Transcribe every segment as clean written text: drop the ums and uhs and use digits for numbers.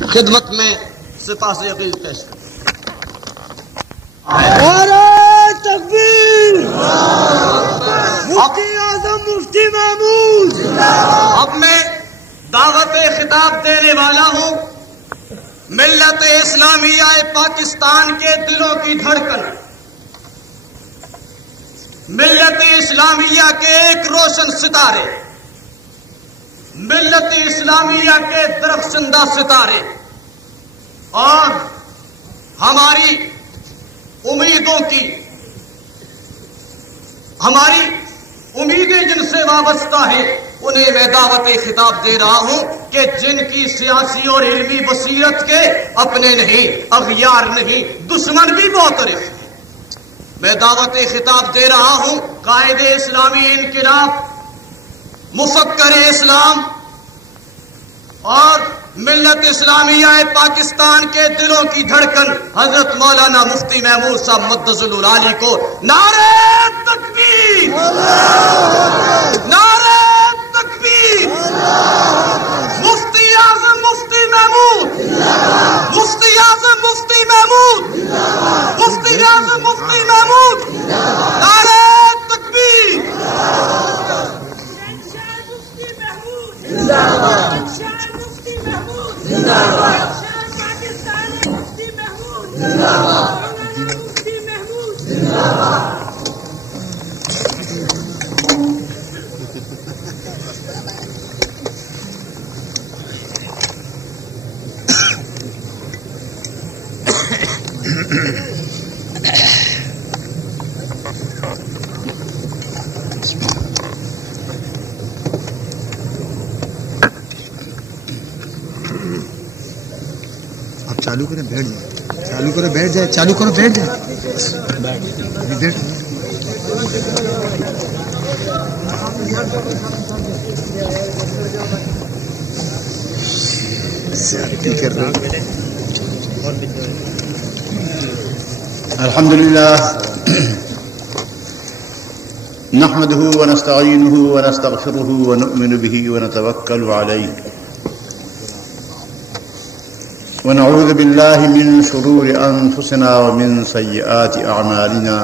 خدمت میں سپاس عقید پیش کریں۔ نعرہ تکبیر! مفتی اعظم مفتی محمود! اب میں دعوت خطاب دینے والا ہوں ملت اسلامیہ پاکستان کے دلوں کی دھڑکن، ملت اسلامیہ کے ایک روشن ستارے، ملت اسلامیہ کے درخشندہ ستارے اور ہماری امیدوں کی، ہماری امیدیں جن سے وابستہ ہیں، انہیں میں دعوت خطاب دے رہا ہوں کہ جن کی سیاسی اور علمی بصیرت کے اپنے نہیں، اغیار نہیں، دشمن بھی معترف ہیں۔ میں دعوت خطاب دے رہا ہوں قائد اسلامی انقلاب، مفکر اسلام اور ملت اسلامیہ پاکستان کے دلوں کی دھڑکن حضرت مولانا مفتی محمود صاحب مدظ العالی کو نعرہ تکبیر! نعرہ تکبیر! مفتی اعظم مفتی محمود! مفتی اعظم مفتی محمود! مفتی اعظم مفتی محمود! نعرہ تکبیر! چالو کریں بیٹھ جائیں، چالو کریں بیٹھ جائیں، چالو کرو بیٹھ جائیں، بیٹھ الحمدللہ نحمده ونستعینه ونستغفره ونؤمن به ونتوکل علیہ ونعوذ بالله من شرور أنفسنا ومن سيئات أعمالنا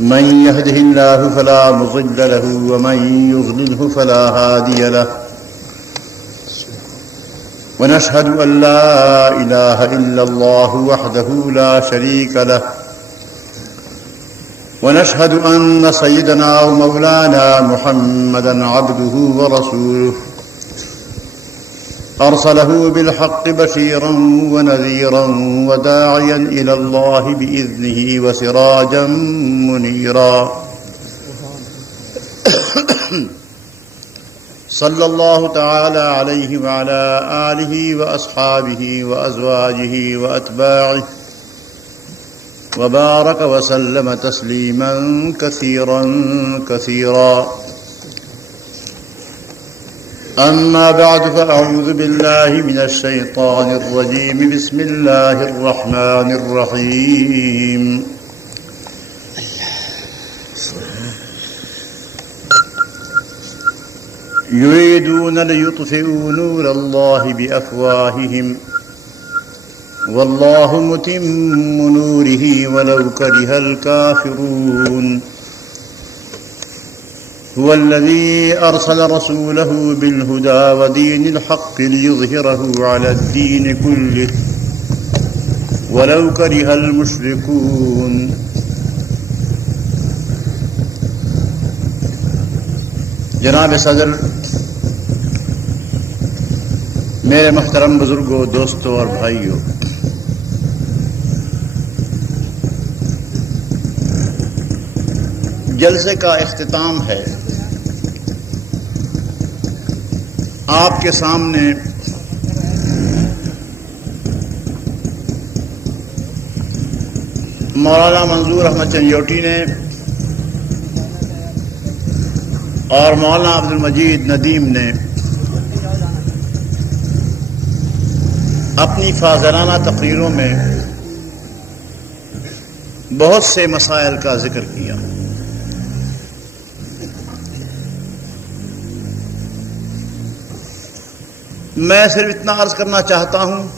من يهده الله فلا مضل له ومن يضلله فلا هادي له ونشهد أن لا إله إلا الله وحده لا شريك له ونشهد أن سيدنا ومولانا محمدا عبده ورسوله أرسله بالحق بشيرا ونذيرا وداعيا إلى الله بإذنه وسراجا منيرا صلى الله تعالى عليه وعلى آله وأصحابه وأزواجه وأتباعه وبارك وسلم تسليما كثيرا كثيرا أما بعد فأعوذ بالله من الشيطان الرجيم بسم الله الرحمن الرحيم يريدون ليطفئوا نور الله بأفواههم والله متم نوره ولو كره الكافرون هو الذي أرسل رسوله بالهدى ودين الحق ليظهره على الدين كله ولو كره المشركون جناب صدر، میرے محترم بزرگوں، دوستوں اور بھائیوں، جلسے کا اختتام ہے۔ آپ کے سامنے مولانا منظور احمد چنجوٹی نے اور مولانا عبد المجید ندیم نے اپنی فاضلانہ تقریروں میں بہت سے مسائل کا ذکر کیا۔ میں صرف اتنا عرض کرنا چاہتا ہوں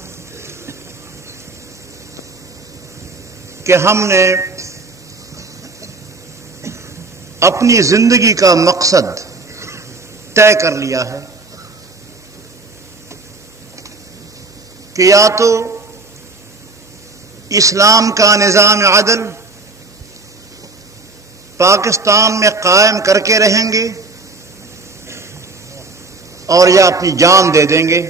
کہ ہم نے اپنی زندگی کا مقصد طے کر لیا ہے کہ یا تو اسلام کا نظام عدل پاکستان میں قائم کر کے رہیں گے اور یا اپنی جان دے دیں گے،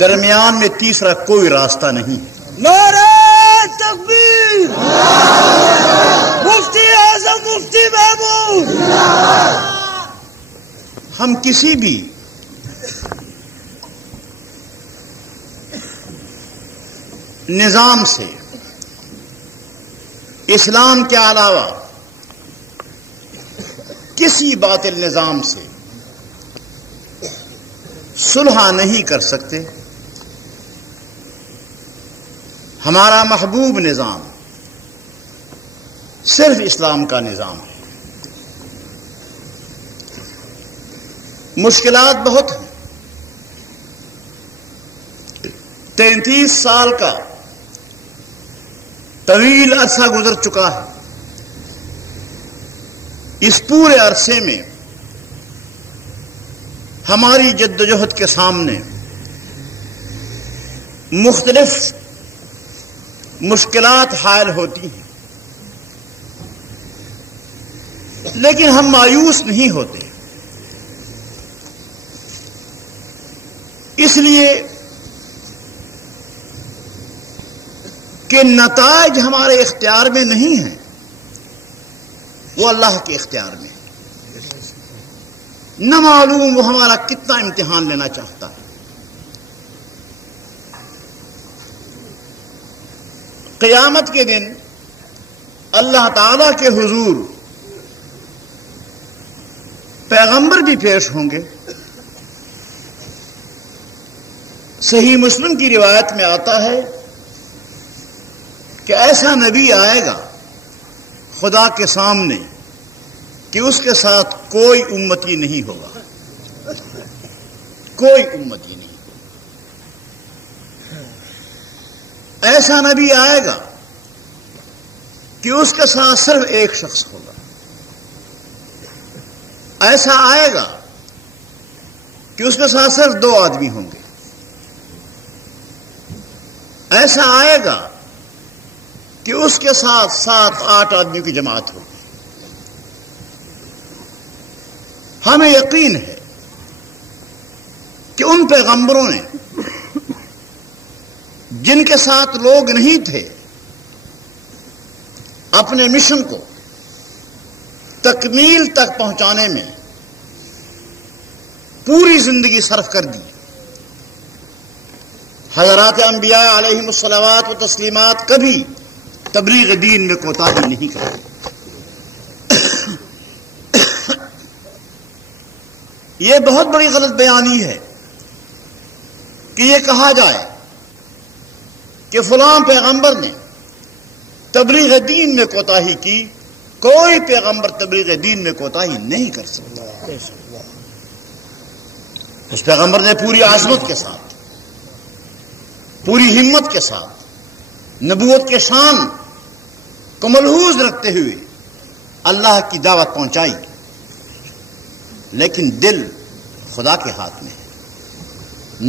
درمیان میں تیسرا کوئی راستہ نہیں۔ نعرہ تکبیر! مفتی اعظم مفتی محمود! ہم کسی بھی نظام سے اسلام کے علاوہ کسی باطل نظام سے صلح نہیں کر سکتے۔ ہمارا محبوب نظام صرف اسلام کا نظام ہے۔ مشکلات بہت ہیں، 33 سال کا طویل عرصہ گزر چکا ہے۔ اس پورے عرصے میں ہماری جدوجہد کے سامنے مختلف مشکلات حائل ہوتی ہیں، لیکن ہم مایوس نہیں ہوتے، اس لیے کہ نتائج ہمارے اختیار میں نہیں ہیں، وہ اللہ کے اختیار میں ہے۔ نہ معلوم وہ ہمارا کتنا امتحان لینا چاہتا ہے۔ قیامت کے دن اللہ تعالی کے حضور پیغمبر بھی پیش ہوں گے۔ صحیح مسلم کی روایت میں آتا ہے کہ ایسا نبی آئے گا خدا کے سامنے کہ اس کے ساتھ کوئی امتی نہیں ہوگا، کوئی امتی نہیں۔ ایسا نبی آئے گا کہ اس کے ساتھ صرف ایک شخص ہوگا۔ ایسا آئے گا کہ اس کے ساتھ صرف 2 آدمی ہوں گے۔ ایسا آئے گا کہ اس کے ساتھ 7-8 آدمیوں کی جماعت ہوگی۔ ہمیں یقین ہے کہ ان پیغمبروں نے جن کے ساتھ لوگ نہیں تھے اپنے مشن کو تکمیل تک پہنچانے میں پوری زندگی صرف کر دی۔ حضرات انبیاء علیہم الصلوات و تسلیمات کبھی تبلیغ دین میں کوتاہی نہیں کرتے۔ یہ بہت بڑی غلط بیانی ہے کہ یہ کہا جائے کہ فلاں پیغمبر نے تبلیغ دین میں کوتاہی کی۔ کوئی پیغمبر تبلیغ دین میں کوتاہی نہیں کر سکتا۔ اس پیغمبر نے پوری عظمت کے ساتھ، پوری ہمت کے ساتھ نبوت کے شان کو ملحوظ رکھتے ہوئے اللہ کی دعوت پہنچائی، لیکن دل خدا کے ہاتھ میں ہے،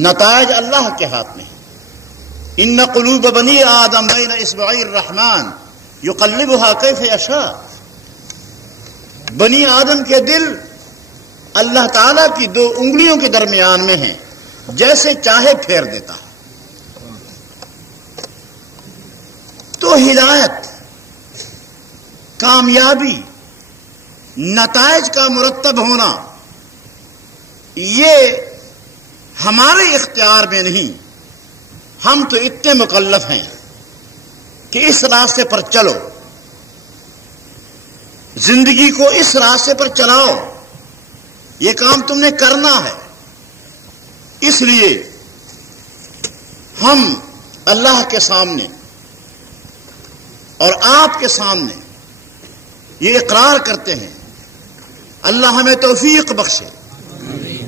نتائج اللہ کے ہاتھ میں ہے۔ ان قلوب بنی آدم بین اصبعی الرحمن یقلبها کیف یشاء۔ بنی آدم کے دل اللہ تعالی کی 2 انگلیوں کے درمیان میں ہیں، جیسے چاہے پھیر دیتا ہے۔ تو ہدایت، کامیابی، نتائج کا مرتب ہونا یہ ہمارے اختیار میں نہیں۔ ہم تو اتنے مکلف ہیں کہ اس راستے پر چلو، زندگی کو اس راستے پر چلاؤ، یہ کام تم نے کرنا ہے۔ اس لیے ہم اللہ کے سامنے اور آپ کے سامنے یہ اقرار کرتے ہیں، اللہ ہمیں توفیق بخشے،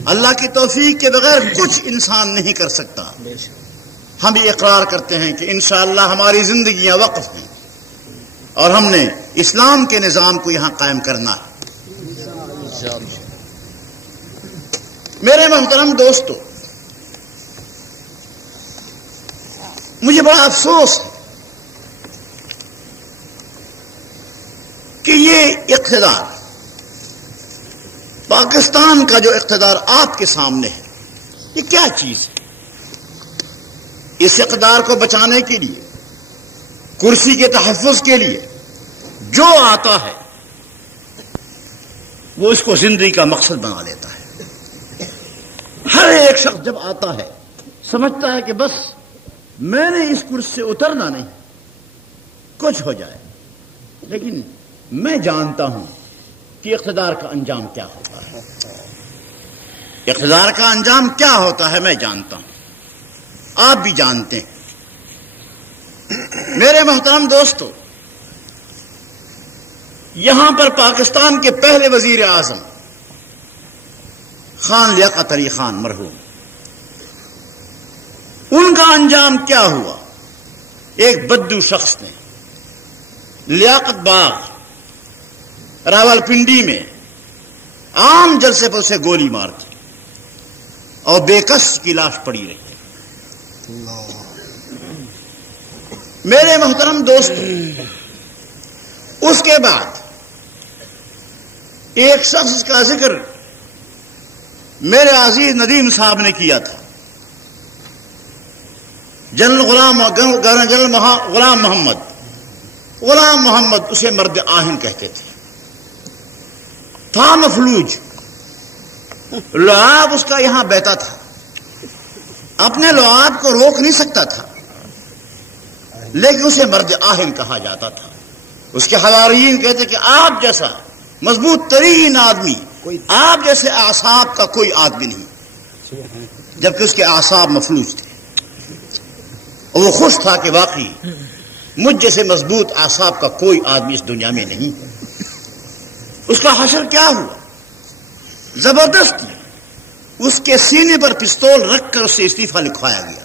اللہ کی توفیق کے بغیر کچھ انسان نہیں کر سکتا. ہم یہ اقرار کرتے ہیں کہ انشاءاللہ ہماری زندگیاں وقف ہیں اور ہم نے اسلام کے نظام کو یہاں قائم کرنا ہے. میرے محترم دوستو، مجھے بڑا افسوس ہے کہ یہ اقتدار، پاکستان کا جو اقتدار آپ کے سامنے ہے، یہ کیا چیز ہے؟ اس اقتدار کو بچانے کے لیے، کرسی کے تحفظ کے لیے جو آتا ہے وہ اس کو زندگی کا مقصد بنا لیتا ہے. ہر ایک شخص جب آتا ہے سمجھتا ہے کہ بس میں نے اس کرسی سے اترنا نہیں، کچھ ہو جائے. لیکن میں جانتا ہوں کہ اقتدار کا انجام کیا ہوتا ہے. اقتدار کا انجام کیا ہوتا ہے میں جانتا ہوں، آپ بھی جانتے ہیں. میرے محترم دوستو، یہاں پر پاکستان کے پہلے وزیر اعظم خان لیاقت علی خان مرحوم، ان کا انجام کیا ہوا؟ ایک بدو شخص نے لیاقت باغ راولپنڈی میں عام جلسے پر اسے گولی مار دی اور بے کس کی لاش پڑی رہی. میرے محترم دوستو، اس کے بعد ایک شخص کا ذکر میرے عزیز ندیم صاحب نے کیا تھا، جنرل غلام محمد اسے مرد آہن کہتے تھے. تھا مفلوج، لعاب اس کا یہاں بہتا تھا، اپنے لعاب کو روک نہیں سکتا تھا، لیکن اسے مرد آہن کہا جاتا تھا. اس کے حواریین کہتے کہ آپ جیسا مضبوط ترین آدمی، آپ جیسے اعصاب کا کوئی آدمی نہیں، جبکہ اس کے اعصاب مفلوج تھے. اور وہ خوش تھا کہ واقعی مجھ جیسے مضبوط اعصاب کا کوئی آدمی اس دنیا میں نہیں. اس کا حشر کیا ہوا؟ زبردستی اس کے سینے پر پستول رکھ کر اسے استعفیٰ لکھوایا گیا،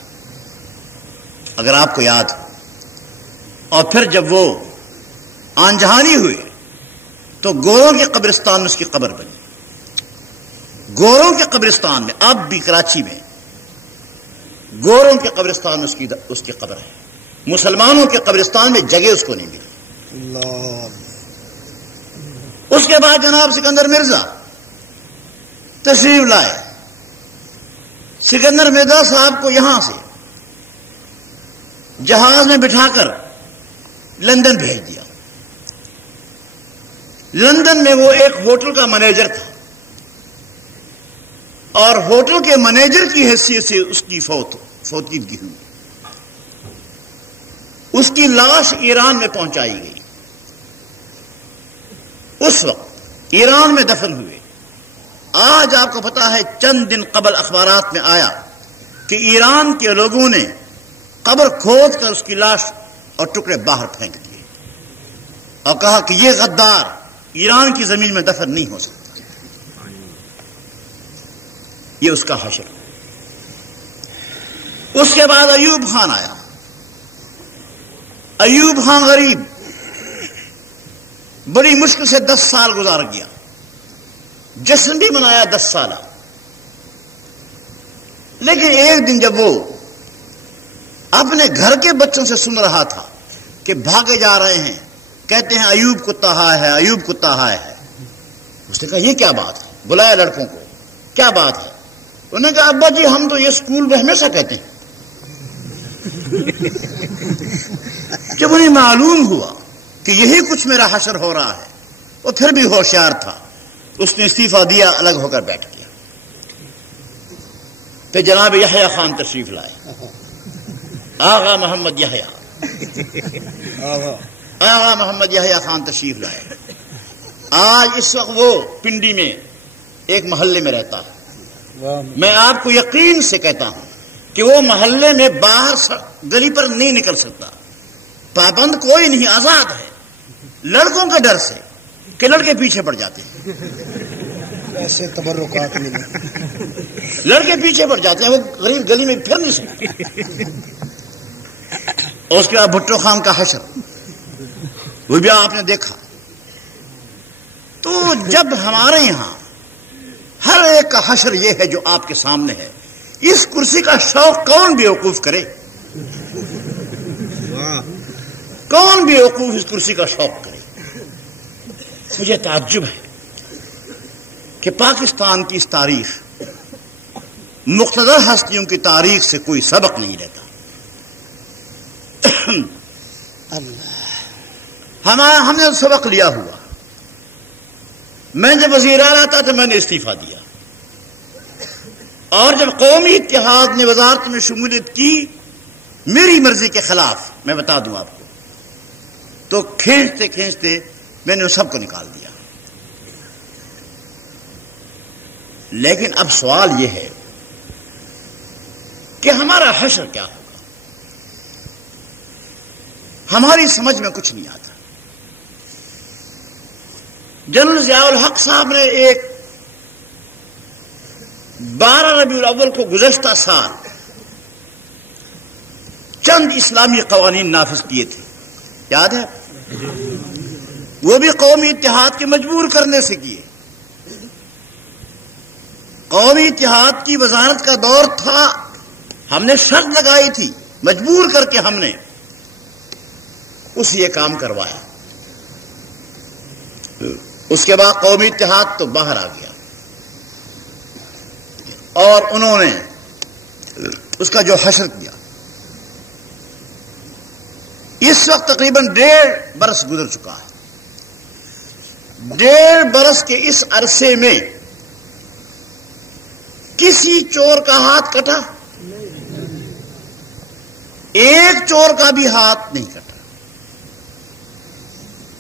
اگر آپ کو یاد ہو. اور پھر جب وہ آنجہانی ہوئے تو گوروں کے قبرستان میں اس کی قبر بنی. گوروں کے قبرستان میں، اب بھی کراچی میں گوروں کے قبرستان میں اس کی قبر ہے. مسلمانوں کے قبرستان میں جگہ اس کو نہیں ملی. اس کے بعد جناب سکندر مرزا تشریف لائے. سکندر مرزا صاحب کو یہاں سے جہاز میں بٹھا کر لندن بھیج دیا. لندن میں وہ ایک ہوٹل کا مینیجر تھا اور ہوٹل کے مینیجر کی حیثیت سے اس کی فوتگی ہوئی. اس کی لاش ایران میں پہنچائی گئی. اس وقت ایران میں دفن ہوئے. آج آپ کو پتا ہے چند دن قبل اخبارات میں آیا کہ ایران کے لوگوں نے قبر کھود کر اس کی لاش اور ٹکڑے باہر پھینک دیے اور کہا کہ یہ غدار ایران کی زمین میں دفن نہیں ہو سکتا. یہ اس کا حشر. اس کے بعد ایوب خان آیا. ایوب خان غریب بڑی مشکل سے 10 سال گزار گیا. جشن بھی منایا 10 سالہ. لیکن ایک دن جب وہ اپنے گھر کے بچوں سے سن رہا تھا کہ بھاگے جا رہے ہیں، کہتے ہیں ایوب کتا ہائے ہے، ایوب کتا ہائے ہے. اس نے کہا یہ کیا بات ہے؟ بلایا لڑکوں کو، کیا بات ہے؟ انہوں نے کہا ابا جی ہم تو یہ اسکول میں ہمیشہ کہتے ہیں. جب انہیں معلوم ہوا کہ یہی کچھ میرا حشر ہو رہا ہے، وہ پھر بھی ہوشیار تھا. اس نے استعفیٰ دیا، الگ ہو کر بیٹھ گیا. پھر جناب یحییٰ خان تشریف لائے. آغا محمد یحییٰ خان تشریف لائے. آج اس وقت وہ پنڈی میں ایک محلے میں رہتا ہے. میں آپ کو یقین سے کہتا ہوں کہ وہ محلے میں باہر گلی پر نہیں نکل سکتا. پابند کوئی نہیں، آزاد ہے. لڑکوں کے ڈر سے کہ لڑکے پیچھے پڑ جاتے ہیں. ایسے تبرکات ملے. لڑکے پیچھے پڑ جاتے ہیں، وہ غریب گلی میں پھر نہیں سکتے. اور اس کے بعد بھٹو خان کا حشر، وہ بھی آپ نے دیکھا. تو جب ہمارے یہاں ہر ایک کا حشر یہ ہے جو آپ کے سامنے ہے، اس کرسی کا شوق کون بیوقوف کرے؟ کون بیوقوف اس کرسی کا شوق کرے؟ مجھے تعجب ہے کہ پاکستان کی اس تاریخ، مقتدر ہستیوں کی تاریخ سے کوئی سبق نہیں لیتا. ہم نے سبق لیا ہوا. میں جب وزیر اعلیٰ تھا تو میں نے استعفیٰ دیا، اور جب قومی اتحاد نے وزارت میں شمولیت کی میری مرضی کے خلاف، میں بتا دوں آپ کو، تو کھینچتے کھینچتے میں نے سب کو نکال دیا. لیکن اب سوال یہ ہے کہ ہمارا حشر کیا ہوگا؟ ہماری سمجھ میں کچھ نہیں آتا. جنرل ضیاء الحق صاحب نے ایک 12 ربیع الاول کو گزشتہ سال چند اسلامی قوانین نافذ کیے تھے، یاد ہے؟ وہ بھی قومی اتحاد کے مجبور کرنے سے کیے. قومی اتحاد کی وزارت کا دور تھا، ہم نے شرط لگائی تھی، مجبور کر کے ہم نے یہ کام کروایا. اس کے بعد قومی اتحاد تو باہر آ گیا، اور انہوں نے اس کا جو حشر کیا. اس وقت تقریباً 1.5 برس گزر چکا ہے. 1.5 برس کے اس عرصے میں کسی چور کا ہاتھ کٹا؟ ایک چور کا بھی ہاتھ نہیں کٹا.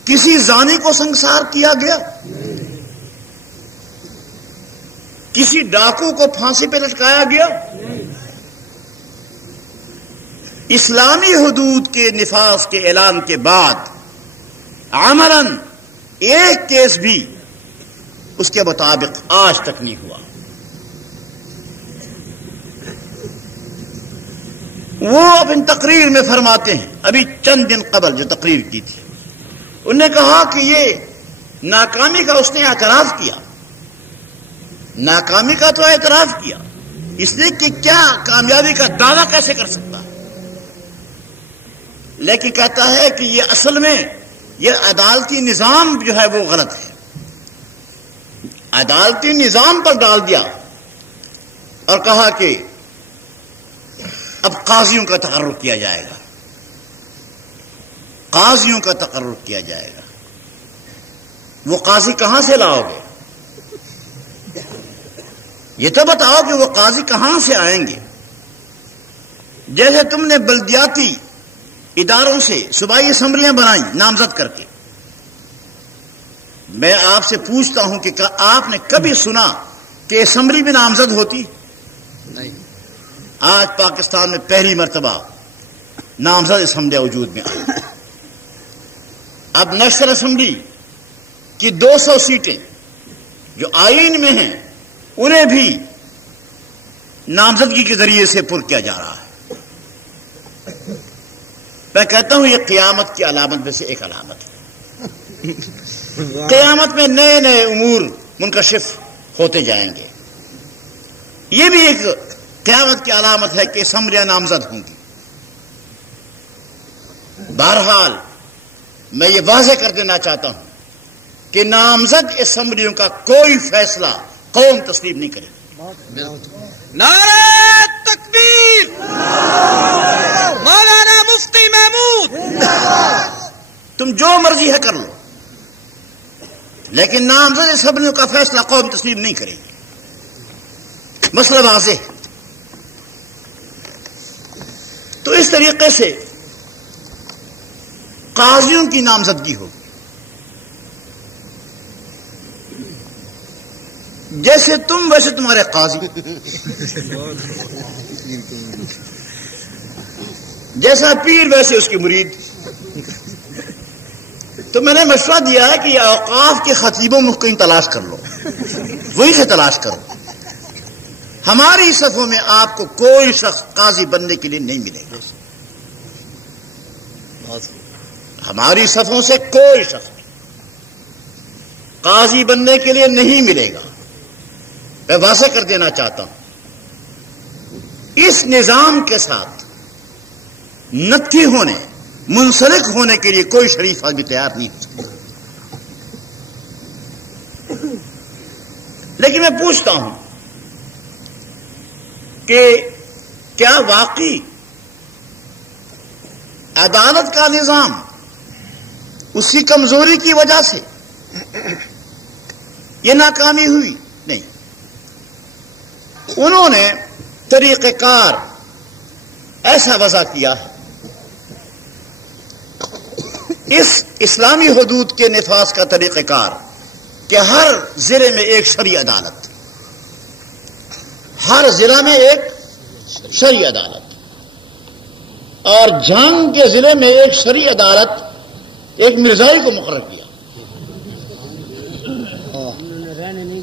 کسی زانی کو سنسار کیا گیا؟ کسی ڈاکو کو پھانسی پہ لٹکایا گیا؟ اسلامی حدود کے نفاذ کے اعلان کے بعد عملاً ایک کیس بھی اس کے مطابق آج تک نہیں ہوا. وہ اپنی تقریر میں فرماتے ہیں، ابھی چند دن قبل جو تقریر کی تھی، انہوں نے کہا کہ یہ ناکامی کا اس نے اعتراف کیا. ناکامی کا تو اعتراف کیا، اس نے کہ کیا کامیابی کا دعویٰ کیسے کر سکتا ہے؟ لیکن کہتا ہے کہ یہ اصل میں یہ عدالتی نظام جو ہے وہ غلط ہے. عدالتی نظام پر ڈال دیا اور کہا کہ اب قاضیوں کا تقرر کیا جائے گا، قاضیوں کا تقرر کیا جائے گا. وہ قاضی کہاں سے لاؤ گے؟ یہ تو بتاؤ کہ وہ قاضی کہاں سے آئیں گے؟ جیسے تم نے بلدیاتی اداروں سے صوبائی اسمبلیاں بنائی نامزد کر کے. میں آپ سے پوچھتا ہوں کہ آپ نے کبھی سنا کہ اسمبلی میں نامزد ہوتی؟ نہیں. آج پاکستان میں پہلی مرتبہ نامزد اسمبلی وجود میں آئی. اب نیشنل اسمبلی کی 200 سیٹیں جو آئین میں ہیں انہیں بھی نامزدگی کے ذریعے سے پر کیا جا رہا ہے. میں کہتا ہوں یہ قیامت کی علامت میں سے ایک علامت ہے. قیامت میں نئے نئے امور منکشف ہوتے جائیں گے. یہ بھی ایک قیامت کی علامت ہے کہ اسمبلیاں نامزد ہوں گی. بہرحال میں یہ واضح کر دینا چاہتا ہوں کہ نامزد اسمبلیوں کا کوئی فیصلہ قوم تسلیم نہیں کرے. نعرہ تکبیر! مولانا مفتی محمود! تم جو مرضی ہے کر لو، لیکن نامزد اسمبلیوں کا فیصلہ قوم تسلیم نہیں کرے گی. مسئلہ واضح. تو اس طریقے سے قاضیوں کی نامزدگی ہوگی. جیسے تم ویسے تمہارے قاضی، جیسا پیر ویسے اس کی مرید. تو میں نے مشورہ دیا ہے کہ یہ اوقاف کے خطیبوں میں کہیں تلاش کر لو وہی سے تلاش کرو. ہماری صفوں میں آپ کو کوئی شخص قاضی بننے کے لیے نہیں ملے گا. ہماری صفوں سے کوئی شخص قاضی بننے کے لیے نہیں ملے گا. میں واضح کر دینا چاہتا ہوں اس نظام کے ساتھ نتھی ہونے منسلک ہونے کے لیے کوئی شریف آدمی تیار نہیں ہو سکتا. لیکن میں پوچھتا ہوں کہ کیا واقعی عدالت کا نظام اس کی کمزوری کی وجہ سے یہ ناکامی ہوئی؟ نہیں. انہوں نے طریقہ کار ایسا وضع کیا ہے اس اسلامی حدود کے نفاذ کا طریقہ کار کہ ہر ضلع میں ایک شرعی عدالت، ہر ضلع میں ایک شرعی عدالت، اور جنگ کے ضلع میں ایک شرعی عدالت ایک مرزائی کو مقرر کیا. آپ نے رہنے نہیں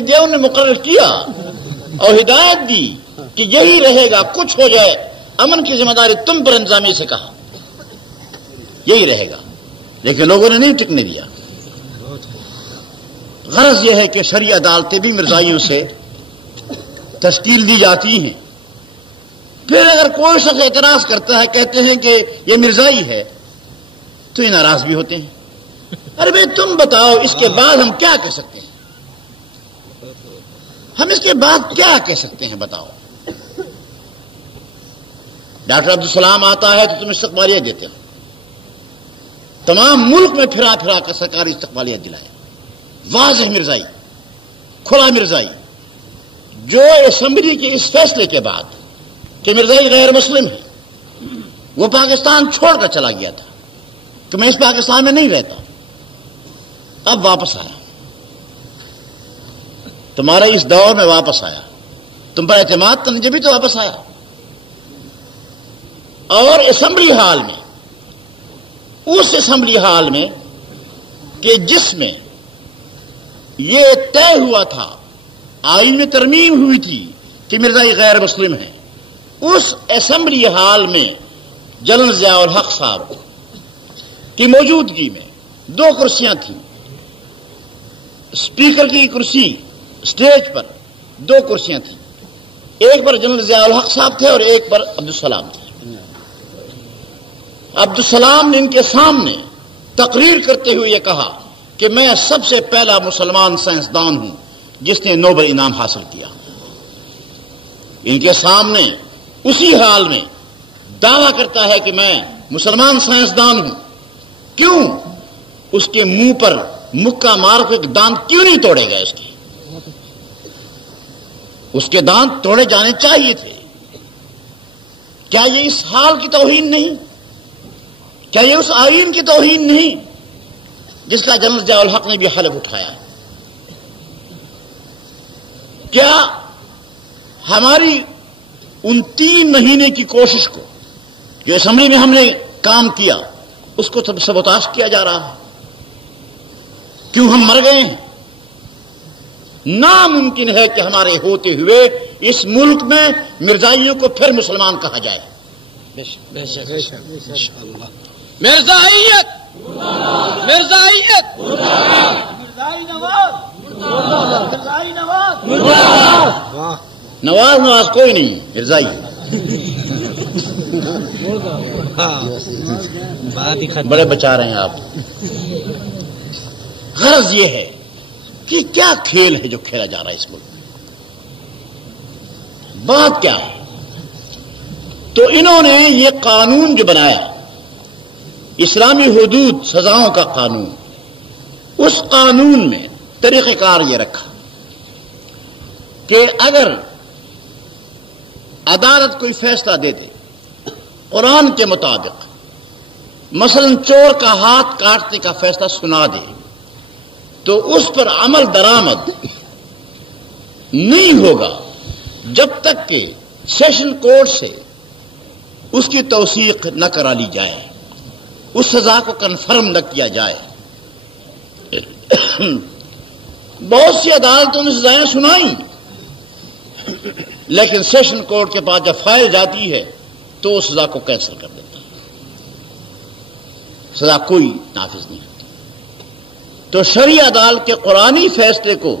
دیا، انہوں نے مقرر کیا اور ہدایت دی کہ یہی رہے گا، کچھ ہو جائے امن کی ذمہ داری تم پر انتظامی سے کہا یہی رہے گا. لیکن لوگوں نے نہیں ٹکنے دیا. غرض یہ ہے کہ شرعی عدالتیں بھی مرزائیوں سے تشکیل دی جاتی ہیں. پھر اگر کوئی شخص اعتراض کرتا ہے، کہتے ہیں کہ یہ مرزائی ہے، تو یہ ناراض بھی ہوتے ہیں. ارے بھائی تم بتاؤ اس کے بعد ہم کیا کہہ سکتے ہیں؟ ہم اس کے بعد کیا کہہ سکتے ہیں بتاؤ؟ ڈاکٹر عبدالسلام آتا ہے تو تم استقبالیہ دیتے ہو. تمام ملک میں پھرا پھرا کر سرکاری استقبالیہ دلائے. واضح مرزائی، کھلا مرزائی، جو اسمبلی کے اس فیصلے کے بعد کہ مرزائی غیر مسلم ہے وہ پاکستان چھوڑ کر چلا گیا تھا کہ میں اس پاکستان میں نہیں رہتا، اب واپس آیا. تمہارا اس دور میں واپس آیا، تم پر اعتماد کرنے جبھی تو واپس آیا. اور اسمبلی ہال میں، اس اسمبلی ہال میں کہ جس میں یہ طے ہوا تھا، آئین میں ترمیم ہوئی تھی کہ مرزائی غیر مسلم ہیں، اس اسمبلی ہال میں جنرل ضیاء الحق صاحب کی موجودگی میں 2 کرسیاں تھیں. اسپیکر کی کرسی، اسٹیج پر 2 کرسیاں تھیں. ایک پر جنرل ضیاء الحق صاحب تھے اور ایک پر عبدالسلام تھے. عبدالسلام نے ان کے سامنے تقریر کرتے ہوئے یہ کہا کہ میں سب سے پہلا مسلمان سائنسدان ہوں جس نے نوبل انعام حاصل کیا. ان کے سامنے اسی حال میں دعویٰ کرتا ہے کہ میں مسلمان سائنسدان ہوں. کیوں؟ اس کے منہ پر مکہ مار کے دانت کیوں نہیں توڑے گئے؟ اس کے دانت توڑے جانے چاہیے تھے. کیا یہ اس حال کی توہین نہیں؟ کیا یہ اس آئین کی توہین نہیں جس کا جنرل ضیاء الحق نے بھی حلف اٹھایا؟ کیا ہماری ان 3 مہینے کی کوشش کو جو اسمبلی میں ہم نے کام کیا اس کو سبوتاش کیا جا رہا ہے؟ کیوں ہم مر گئے ہیں؟ ناممکن ہے کہ ہمارے ہوتے ہوئے اس ملک میں مرزائیوں کو پھر مسلمان کہا جائے. مرزائیت، مرزائیت، نواز کوئی نہیں، مرزائی. بڑے بچا رہے ہیں آپ. غرض یہ ہے کہ کیا کھیل ہے جو کھیلا جا رہا ہے اس ملک میں؟ بات کیا ہے؟ تو انہوں نے یہ قانون جو بنایا، اسلامی حدود سزاؤں کا قانون، اس قانون میں طریقہ کار یہ رکھا کہ اگر عدالت کوئی فیصلہ دے دے قرآن کے مطابق، مثلا چور کا ہاتھ کاٹنے کا فیصلہ سنا دے، تو اس پر عمل درآمد نہیں ہوگا جب تک کہ سیشن کورٹ سے اس کی توثیق نہ کرا لی جائے، اس سزا کو کنفرم نہ کیا جائے. بہت سی عدالتوں نے سزائیں سنائی، لیکن سیشن کورٹ کے پاس جب فائل جاتی ہے تو اس سزا کو کینسل کر دیتا ہے، سزا کوئی نافذ نہیں ہوتی۔ تو شرعی عدالت کے قرآنی فیصلے کو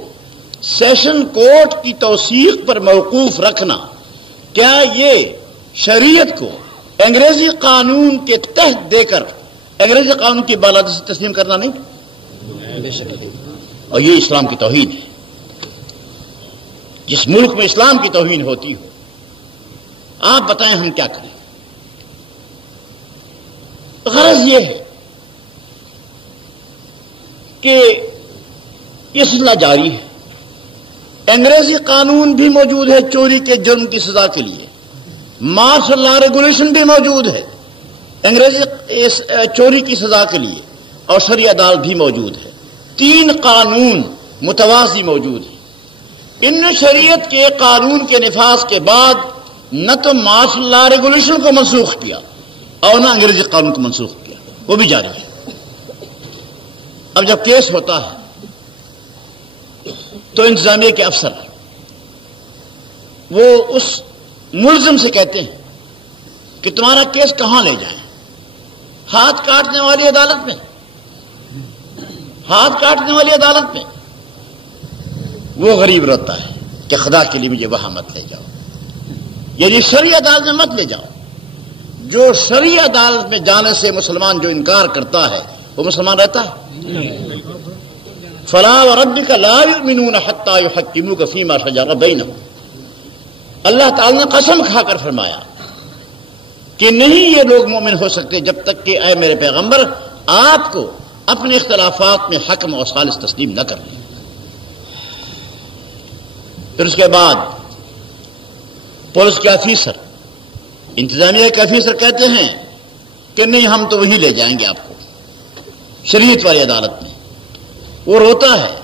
سیشن کورٹ کی توثیق پر موقوف رکھنا، کیا یہ شریعت کو انگریزی قانون کے تحت دے کر انگریزی قانون کی بالادستی سے تسلیم کرنا نہیں؟ اور یہ اسلام کی توہین ہے۔ جس ملک میں اسلام کی توہین ہوتی ہو، آپ بتائیں ہم کیا کریں؟ غرض یہ ہے کہ یہ سلسلہ جاری ہے۔ انگریزی قانون بھی موجود ہے چوری کے جرم کی سزا کے لیے، مارشل لا ریگولیشن بھی موجود ہے انگریزی چوری کی سزا کے لیے، اور شرعی عدالت بھی موجود ہے۔ 3 قانون متوازی موجود ہیں۔ ان نے شریعت کے قانون کے نفاذ کے بعد نہ تو مارشل لا ریگولیشن کو منسوخ کیا اور نہ انگریزی قانون کو منسوخ کیا، وہ بھی جاری ہے۔ اب جب کیس ہوتا ہے تو انتظامیہ کے افسر وہ اس ملزم سے کہتے ہیں کہ تمہارا کیس کہاں لے جائیں؟ ہاتھ کاٹنے والی عدالت میں، ہاتھ کاٹنے والی عدالت میں۔ وہ غریب رہتا ہے کہ خدا کے لیے مجھے وہاں مت لے جاؤ، یعنی شرعی عدالت میں مت لے جاؤ۔ جو شرعی عدالت میں جانے سے مسلمان جو انکار کرتا ہے وہ مسلمان رہتا ہے؟ فَلَا وَرَبِّكَ لَا يُؤْمِنُونَ حَتَّى يُحَكِّمُوكَ فِيمَا شَجَرَ بَيْنَهُمْ۔ اللہ تعالی نے قسم کھا کر فرمایا کہ نہیں یہ لوگ مومن ہو سکتے جب تک کہ اے میرے پیغمبر آپ کو اپنے اختلافات میں حکم اور خالص تسلیم نہ کر لیں۔ پھر اس کے بعد پولیس کے آفیسر، انتظامیہ کے آفیسر کہتے ہیں کہ نہیں ہم تو وہیں لے جائیں گے آپ کو، شریعت والی عدالت میں۔ وہ روتا ہے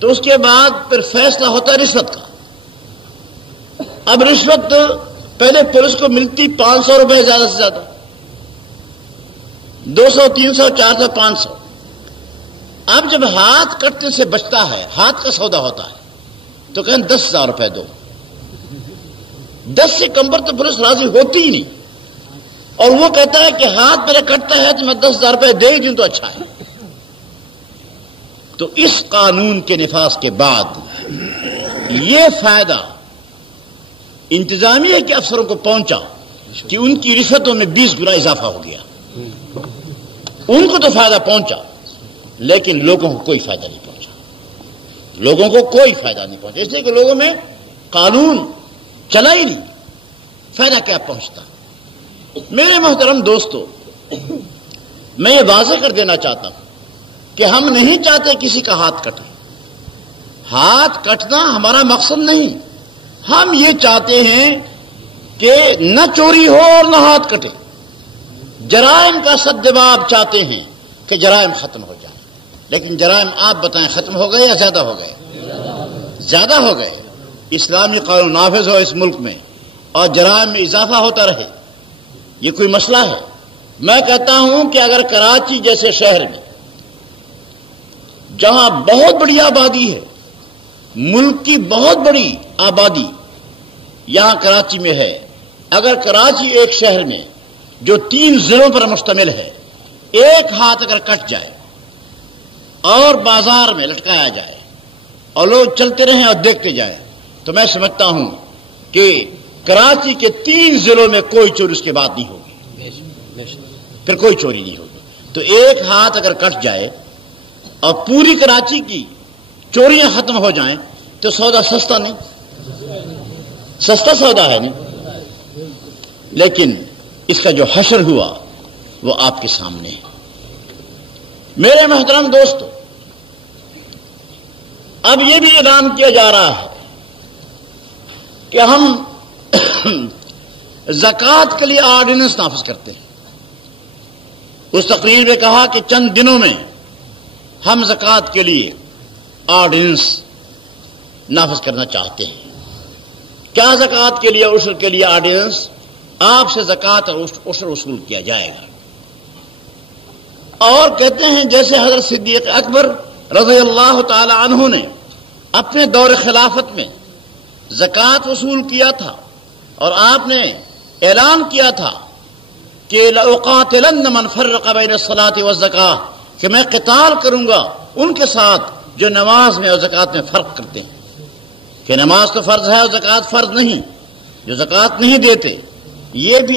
تو اس کے بعد پھر فیصلہ ہوتا ہے رشوت کا۔ اب رشوت پہلے پولیس کو ملتی 500 روپے زیادہ سے زیادہ، 200 300 400 500۔ اب جب ہاتھ کٹنے سے بچتا ہے، ہاتھ کا سودا ہوتا ہے تو کہیں 10,000 روپے دو۔ 10 سے کم پر تو پولیس راضی ہوتی ہی نہیں، اور وہ کہتا ہے کہ ہاتھ میرا کٹتا ہے تو میں 10,000 روپے دے دوں تو اچھا ہے۔ تو اس قانون کے نفاذ کے بعد یہ فائدہ انتظامیہ کے افسروں کو پہنچا کہ ان کی رشوتوں میں 20 گنا اضافہ ہو گیا۔ ان کو تو فائدہ پہنچا لیکن لوگوں کو کوئی فائدہ نہیں پہنچا، لوگوں کو کوئی فائدہ نہیں پہنچا، اس لیے کہ لوگوں میں قانون چلا ہی نہیں، فائدہ کیا پہنچتا۔ میرے محترم دوستو، میں یہ واضح کر دینا چاہتا ہوں کہ ہم نہیں چاہتے کسی کا ہاتھ کٹے۔ ہاتھ کٹنا ہمارا مقصد نہیں، ہم یہ چاہتے ہیں کہ نہ چوری ہو اور نہ ہاتھ کٹے۔ جرائم کا سدجواب چاہتے ہیں کہ جرائم ختم ہو جائے، لیکن جرائم آپ بتائیں ختم ہو گئے یا زیادہ ہو گئے؟ زیادہ ہو گئے۔ اسلامی قانون نافذ ہو اس ملک میں اور جرائم میں اضافہ ہوتا رہے، یہ کوئی مسئلہ ہے؟ میں کہتا ہوں کہ اگر کراچی جیسے شہر میں جہاں بہت بڑی آبادی ہے، ملک کی بہت بڑی آبادی یہاں کراچی میں ہے، اگر کراچی ایک شہر میں جو 3 ضلعوں پر مشتمل ہے، ایک ہاتھ اگر کٹ جائے اور بازار میں لٹکایا جائے اور لوگ چلتے رہیں اور دیکھتے جائیں تو میں سمجھتا ہوں کہ کراچی کے 3 ضلعوں میں کوئی چوری اس کے بعد نہیں ہوگی، پھر کوئی چوری نہیں ہوگی۔ تو ایک ہاتھ اگر کٹ جائے اور پوری کراچی کی چوریاں ختم ہو جائیں تو سودا سستا نہیں، سستا سودا ہے نہیں۔ لیکن اس کا جو حشر ہوا وہ آپ کے سامنے ہے۔ میرے محترم دوستو، اب یہ بھی اعلان کیا جا رہا ہے کہ ہم زکوٰۃ کے لیے آرڈیننس نافذ کرتے ہیں۔ اس تقریر میں کہا کہ چند دنوں میں ہم زکوٰۃ کے لیے آرڈیننس نافذ کرنا چاہتے ہیں۔ کیا زکوٰۃ کے لیے عشر کے لیے آرڈیننس؟ آپ سے زکوٰۃ اور عشر وصول کیا جائے گا، اور کہتے ہیں جیسے حضرت صدیق اکبر رضی اللہ تعالی عنہ نے اپنے دور خلافت میں زکوٰۃ وصول کیا تھا، اور آپ نے اعلان کیا تھا کہ لأقاتلن من فرق بین الصلاۃ والزکاۃ، کہ میں قتال کروں گا ان کے ساتھ جو نماز میں اور زکوٰۃ میں فرق کرتے ہیں، کہ نماز تو فرض ہے اور زکوٰۃ فرض نہیں، جو زکوٰۃ نہیں دیتے. یہ بھی